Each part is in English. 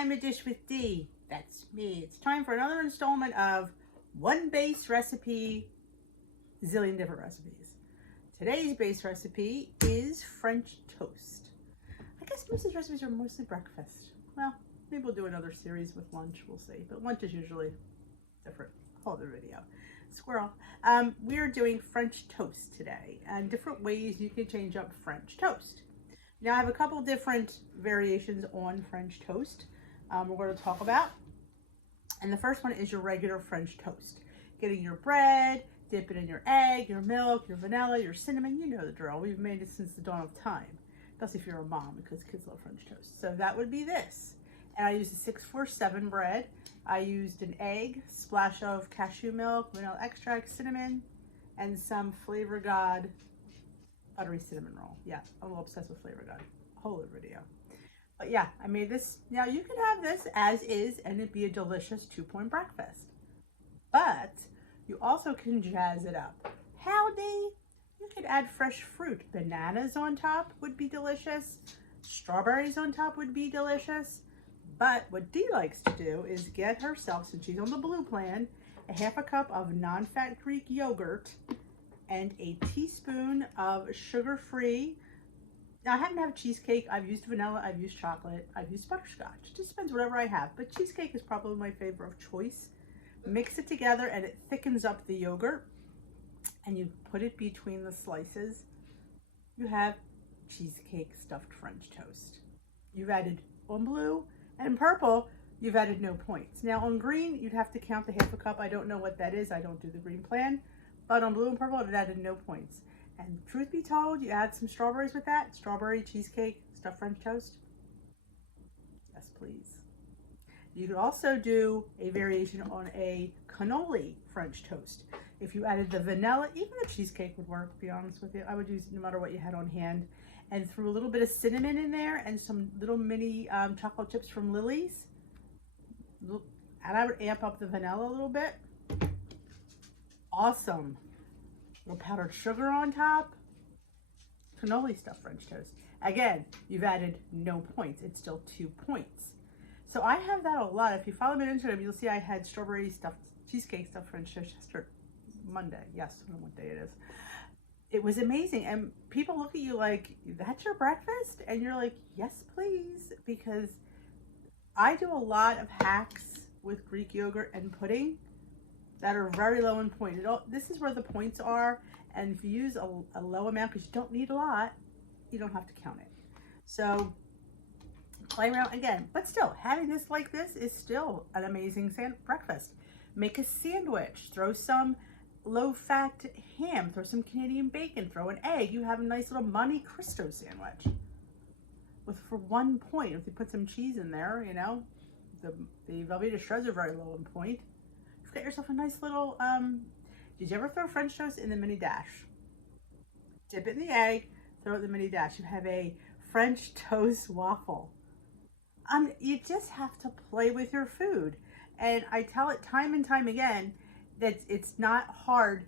time to dish with D. That's me. It's time for another installment of one base recipe, zillion different recipes. Today's base recipe is French toast. I guess most of these recipes are mostly breakfast. Well, maybe we'll do another series with lunch, we'll see. But lunch is usually different. Whole other video. Squirrel. We are doing French toast today, and different ways you can change up French toast. Now I have a couple different variations on French toast we're going to talk about. And the first one is your regular French toast. Getting your bread, dip it in your egg, your milk, your vanilla, your cinnamon. You know the drill. We've made it since the dawn of time. Especially if you're a mom, because kids love French toast. So that would be this. And I used a 647 bread. I used an egg, splash of cashew milk, vanilla extract, cinnamon, and some Flavor God buttery cinnamon roll. Yeah, I'm a little obsessed with Flavor God. Whole other video. But yeah, I made this. Now you can have this as is and it'd be a delicious 2-point breakfast. But you also can jazz it up. Howdy! You could add fresh fruit. Bananas on top would be delicious. Strawberries on top would be delicious. But what Dee likes to do is get herself, since she's on the blue plan, a half a cup of non-fat Greek yogurt and a teaspoon of sugar-free. Now I happen to have cheesecake. I've used vanilla, I've used chocolate, I've used butterscotch. It just depends whatever I have. But cheesecake is probably my favorite of choice. Mix it together and it thickens up the yogurt. And you put it between the slices. You have cheesecake stuffed French toast. You've added on blue and purple, you've added no points. Now on green, you'd have to count the half a cup. I don't know what that is. I don't do the green plan. But on blue and purple, it added no points. And truth be told, you add some strawberries with that. Strawberry cheesecake stuffed French toast. Yes, please. You could also do a variation on a cannoli French toast. If you added the vanilla, even the cheesecake would work, to be honest with you. I would use no matter what you had on hand. And threw a little bit of cinnamon in there and some little mini chocolate chips from Lily's. And I would amp up the vanilla a little bit. Awesome. A little powdered sugar on top. Cannoli stuffed French toast. Again, you've added no points. It's still 2 points. So I have that a lot. If you follow me on Instagram, you'll see I had strawberry stuffed cheesecake stuffed French toast yesterday. Monday. Yes, I don't know what day it is. It was amazing. And people look at you like, that's your breakfast? And you're like, yes, please. Because I do a lot of hacks with Greek yogurt and pudding that are very low in point. This is where the points are. And if you use a low amount, because you don't need a lot, you don't have to count it. So play around again. But still, having this like this is still an amazing breakfast. Make a sandwich. Throw some low-fat ham. Throw some Canadian bacon. Throw an egg. You have a nice little Monte Cristo sandwich. For 1 point, if you put some cheese in there, you know, the Velveeta shreds are very low in point. You've got yourself a nice little, did you ever throw French toast in the mini dash? Dip it in the egg, throw it in the mini dash. You have a French toast waffle. You just have to play with your food. And I tell it time and time again that it's not hard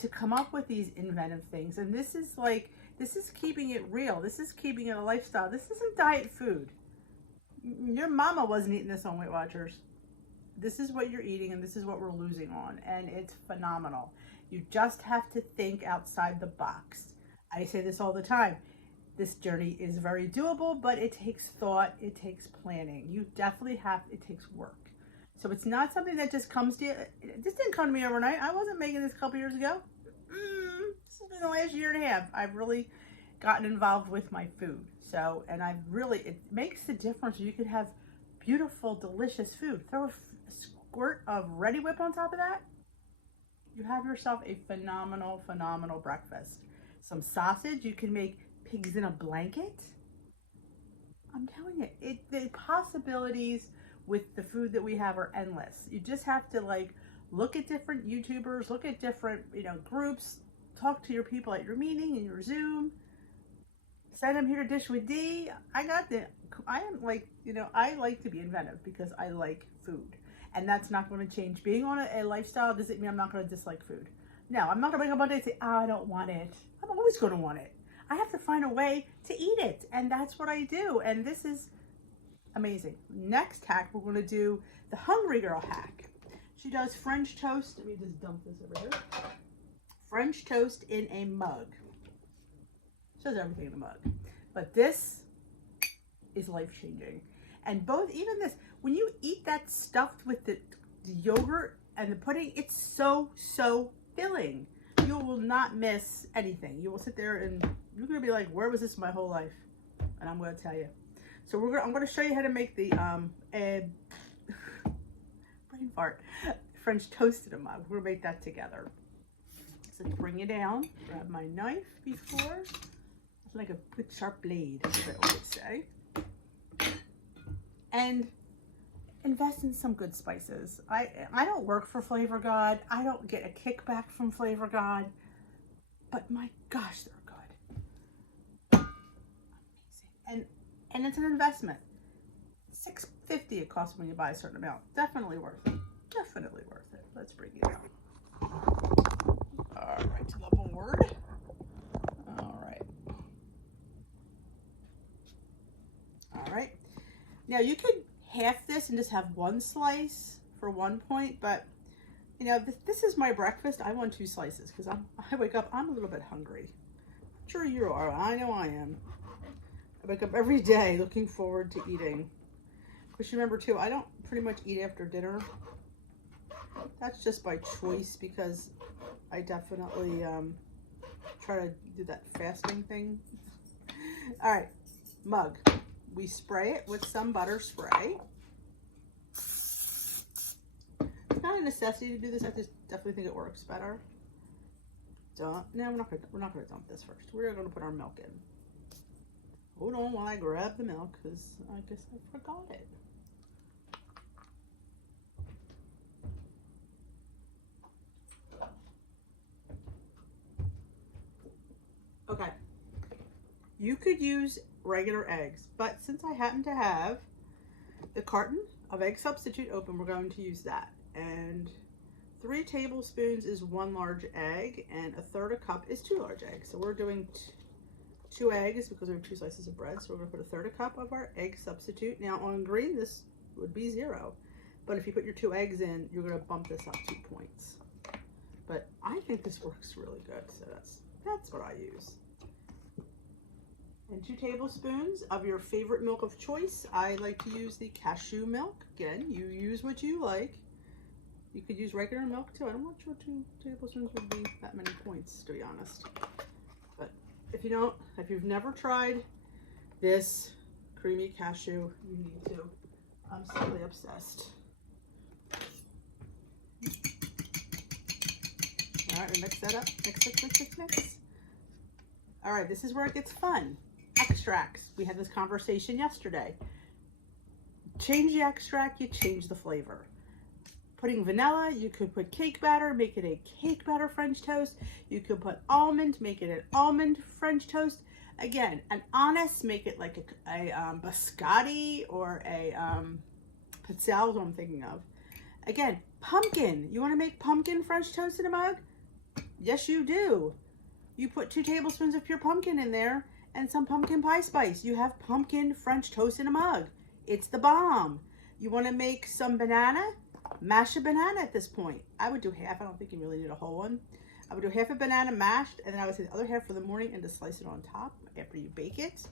to come up with these inventive things. And this is keeping it real. This is keeping it a lifestyle. This isn't diet food. Your mama wasn't eating this on Weight Watchers. This is what you're eating and this is what we're losing on. And it's phenomenal. You just have to think outside the box. I say this all the time. This journey is very doable, but it takes thought. It takes planning. You definitely it takes work. So it's not something that just comes to you. This didn't come to me overnight. I wasn't making this a couple years ago. This has been the last year and a half. I've really gotten involved with my food. So, and it makes a difference. You could have beautiful, delicious food. Throw a squirt of Ready Whip on top of that. You have yourself a phenomenal, phenomenal breakfast. Some sausage. You can make pigs in a blanket. I'm telling you, the possibilities with the food that we have are endless. You just have to look at different YouTubers, look at different, groups, talk to your people at your meeting and your Zoom. Send them here to Dish with D. I like to be inventive because I like food. And that's not going to change. Being on a lifestyle doesn't mean I'm not going to dislike food. No, I'm not going to wake up one day and say, oh, I don't want it. I'm always going to want it. I have to find a way to eat it. And that's what I do. And this is Amazing. Next hack, we're going to do the Hungry Girl hack. She does French toast. Let me just dump this over here. French toast in a mug. She does everything in a mug. But this is life-changing. And both, even this, when you eat that stuffed with the yogurt and the pudding, it's so, so filling. You will not miss anything. You will sit there and you're going to be like, where was this my whole life? And I'm going to tell you. So I'm going to show you how to make the brain fart, French toast in a mug. We're going to make that together. So bring it down. Grab my knife before. It's like a good sharp blade, as I always say. And invest in some good spices. I don't work for Flavor God. I don't get a kickback from Flavor God. But my gosh, they're good. Amazing. And it's an investment. $6.50 it costs when you buy a certain amount. Definitely worth it. Definitely worth it. Let's bring it down. All right, to the board. All right. All right. Now you could half this and just have one slice for 1 point, but you know, this is my breakfast. I want 2 slices because I wake up, I'm a little bit hungry. I'm sure you are. I know I am. I wake up every day looking forward to eating. Because remember too, I don't pretty much eat after dinner. That's just by choice because I definitely try to do that fasting thing. All right, mug. We spray it with some butter spray. It's not a necessity to do this. I just definitely think it works better. No, we're not gonna dump this first. We're gonna put our milk in. Hold on while I grab the milk because I guess I forgot it. Okay. You could use regular eggs, but since I happen to have the carton of egg substitute open, we're going to use that. And 3 tablespoons is 1 large egg, and 1/3 cup is 2 large eggs. So we're doing 2 eggs because we have 2 slices of bread. So we're going to put 1/3 cup of our egg substitute. Now on green, this would be 0. But if you put your 2 eggs in, you're going to bump this up 2 points. But I think this works really good. So that's what I use. And 2 tablespoons of your favorite milk of choice. I like to use the cashew milk. Again, you use what you like. You could use regular milk too. I'm not sure 2 tablespoons would be that many points, to be honest. But if you've never tried this creamy cashew, you need to. I'm simply obsessed. All right, we mix that up. Mix. All right, this is where it gets fun. Extracts. We had this conversation yesterday. Change the extract, you change the flavor. Putting vanilla, you could put cake batter, make it a cake batter French toast. You could put almond, make it an almond French toast. Again, an anise, make it like a biscotti or a pizzelle is what I'm thinking of. Again, pumpkin. You want to make pumpkin French toast in a mug? Yes, you do. You put 2 tablespoons of pure pumpkin in there and some pumpkin pie spice. You have pumpkin French toast in a mug. It's the bomb. You want to make some banana? Mash a banana at this point. I would do half. I don't think you really need a whole one. I would do half a banana mashed, and then I would say the other half for the morning and just slice it on top after you bake it.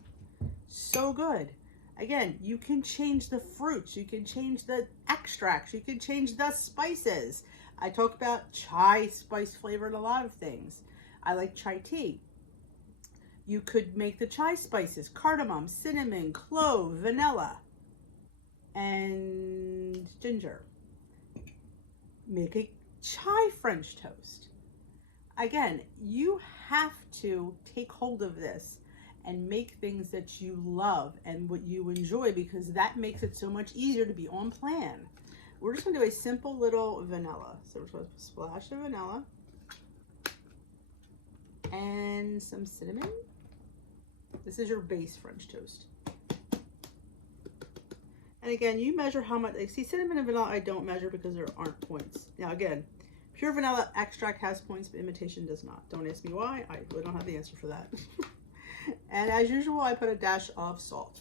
So good. Again, you can change the fruits. You can change the extracts. You can change the spices. I talk about chai spice flavor in a lot of things. I like chai tea. You could make the chai spices, cardamom, cinnamon, clove, vanilla, and ginger. Make a chai French toast. Again, you have to take hold of this and make things that you love and what you enjoy, because that makes it so much easier to be on plan. We're just gonna do a simple little vanilla. So we're supposed to splash of vanilla and some cinnamon. This is your base French toast. And again, you measure how much. Like, see, cinnamon and vanilla I don't measure because there aren't points. Now again, pure vanilla extract has points, but imitation does not. Don't ask me why. I really don't have the answer for that. And as usual, I put a dash of salt.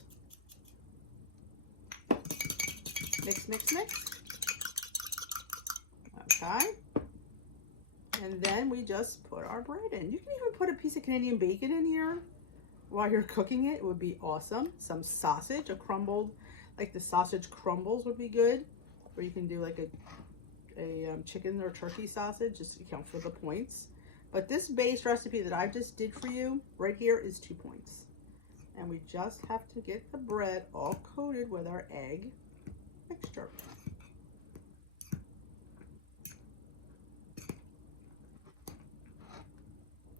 Mix, mix, mix. Okay. And then we just put our bread in. You can even put a piece of Canadian bacon in here while you're cooking it. It would be awesome. Some sausage, a crumbled, like the sausage crumbles would be good. Or you can do like a chicken or turkey sausage, just to count for the points. But this base recipe that I just did for you right here is 2 points. And we just have to get the bread all coated with our egg mixture.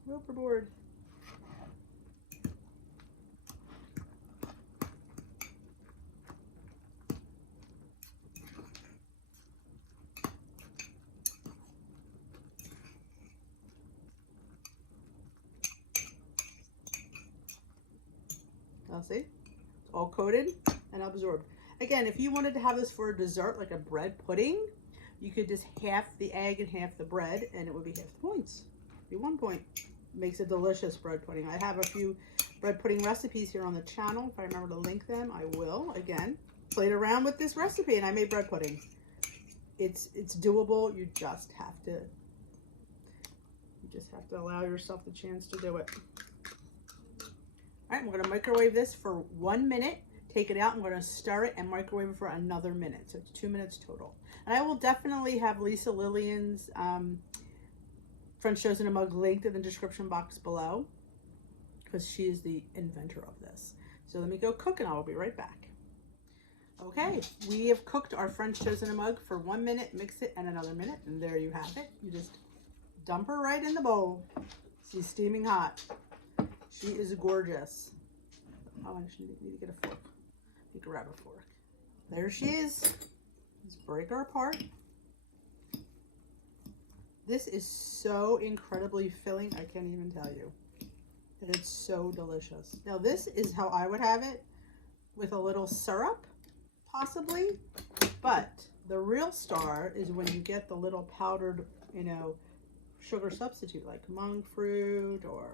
Overboard. Now see, it's all coated and absorbed. Again, if you wanted to have this for a dessert, like a bread pudding, you could just half the egg and half the bread, and it would be half the points. Be 1 point. Makes a delicious bread pudding. I have a few bread pudding recipes here on the channel. If I remember to link them, I will. Again, played around with this recipe and I made bread pudding. It's doable. You just have to allow yourself the chance to do it. All right, we're going to microwave this for 1 minute. Take it out. I'm going to stir it and microwave it for another minute. So it's 2 minutes total. And I will definitely have Lisa Lillian's French toast in a mug linked in the description box below, because she is the inventor of this. So let me go cook and I will be right back. Okay, we have cooked our French toast in a mug for 1 minute, mix it, and another minute, and there you have it. You just dump her right in the bowl. She's steaming hot. She is gorgeous. Oh, I should need to get a fork. You can grab a fork. There she is. Let's break her apart. This is so incredibly filling, I can't even tell you. And it's so delicious. Now this is how I would have it, with a little syrup, possibly. But the real star is when you get the little powdered, you know, sugar substitute, like monk fruit or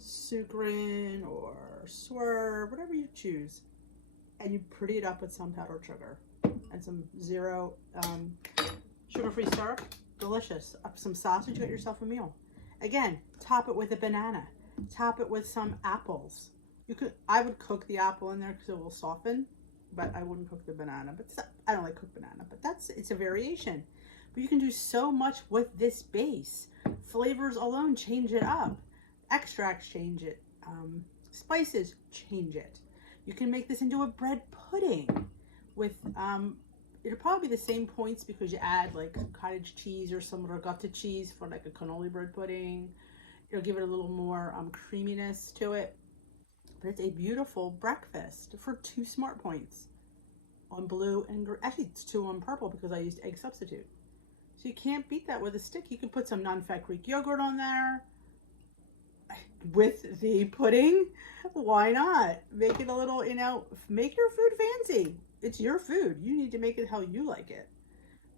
sucrin or swerve, whatever you choose. And you pretty it up with some powdered sugar and some zero sugar-free syrup. Delicious. Up some sausage, you got yourself a meal. Again, top it with a banana. Top it with some apples. You could, I would cook the apple in there because it will soften, but I wouldn't cook the banana. But I don't like cooked banana, but it's a variation. But you can do so much with this base. Flavors alone change it up. Extracts change it. Spices change it. You can make this into a bread pudding with it'll probably be the same points because you add like cottage cheese or some ricotta cheese for like a cannoli bread pudding. It'll give it a little more creaminess to it. But it's a beautiful breakfast for 2 smart points on blue and actually it's 2 on purple because I used egg substitute. So you can't beat that with a stick. You can put some non-fat Greek yogurt on there with the pudding. Why not? Make it a little, you know, make your food fancy. It's your food. You need to make it how you like it.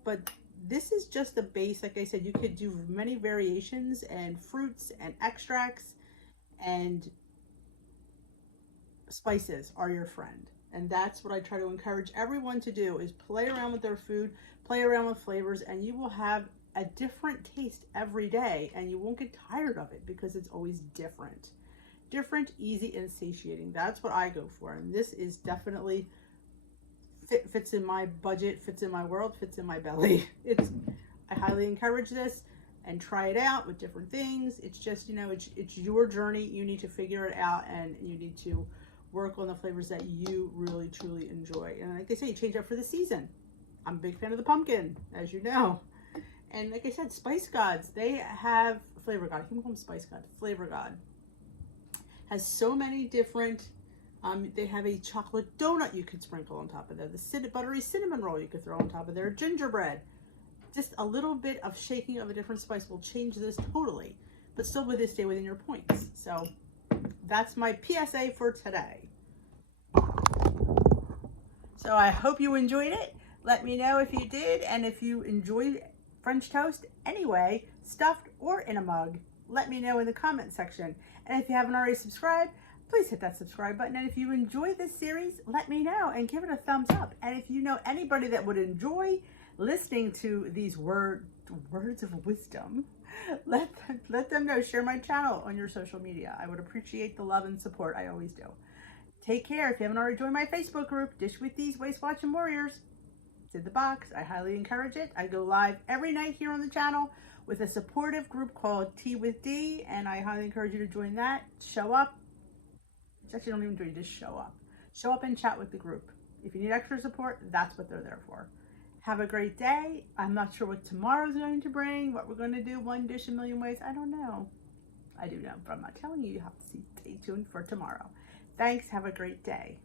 But this is just the base. Like I said, you could do many variations and fruits and extracts and spices are your friend. And that's what I try to encourage everyone to do, is play around with their food, play around with flavors, and you will have a different taste every day and you won't get tired of it because it's always different. Different, easy, and satiating. That's what I go for. And this is definitely fits in my budget, fits in my world, fits in my belly. I highly encourage this and try it out with different things. It's just, you know, it's your journey. You need to figure it out and you need to work on the flavors that you really truly enjoy. And like I say, change up for the season. I'm a big fan of the pumpkin, as you know. And like I said, Spice Gods, they have Flavor God. I keep calling them Spice God. Flavor God has so many different. They have a chocolate donut you could sprinkle on top of there. The buttery cinnamon roll you could throw on top of there. Gingerbread. Just a little bit of shaking of a different spice will change this totally. But still with this, stay within your points. So that's my PSA for today. So I hope you enjoyed it. Let me know if you did. And if you enjoyed French toast anyway, stuffed or in a mug, let me know in the comment section. And if you haven't already subscribed, please hit that subscribe button. And if you enjoy this series, let me know and give it a thumbs up. And if you know anybody that would enjoy listening to these words of wisdom, let them know. Share my channel on your social media. I would appreciate the love and support. I always do. Take care. If you haven't already joined my Facebook group, Dish with These Waste Watching Warriors, it's in the box. I highly encourage it. I go live every night here on the channel with a supportive group called Tea with D, and I highly encourage you to join that. Show up. Actually, don't even do it. Just show up. Show up and chat with the group. If you need extra support, that's what they're there for. Have a great day. I'm not sure what tomorrow's going to bring, what we're going to do, one dish a million ways. I don't know. I do know, but I'm not telling you. You have to stay tuned for tomorrow. Thanks. Have a great day.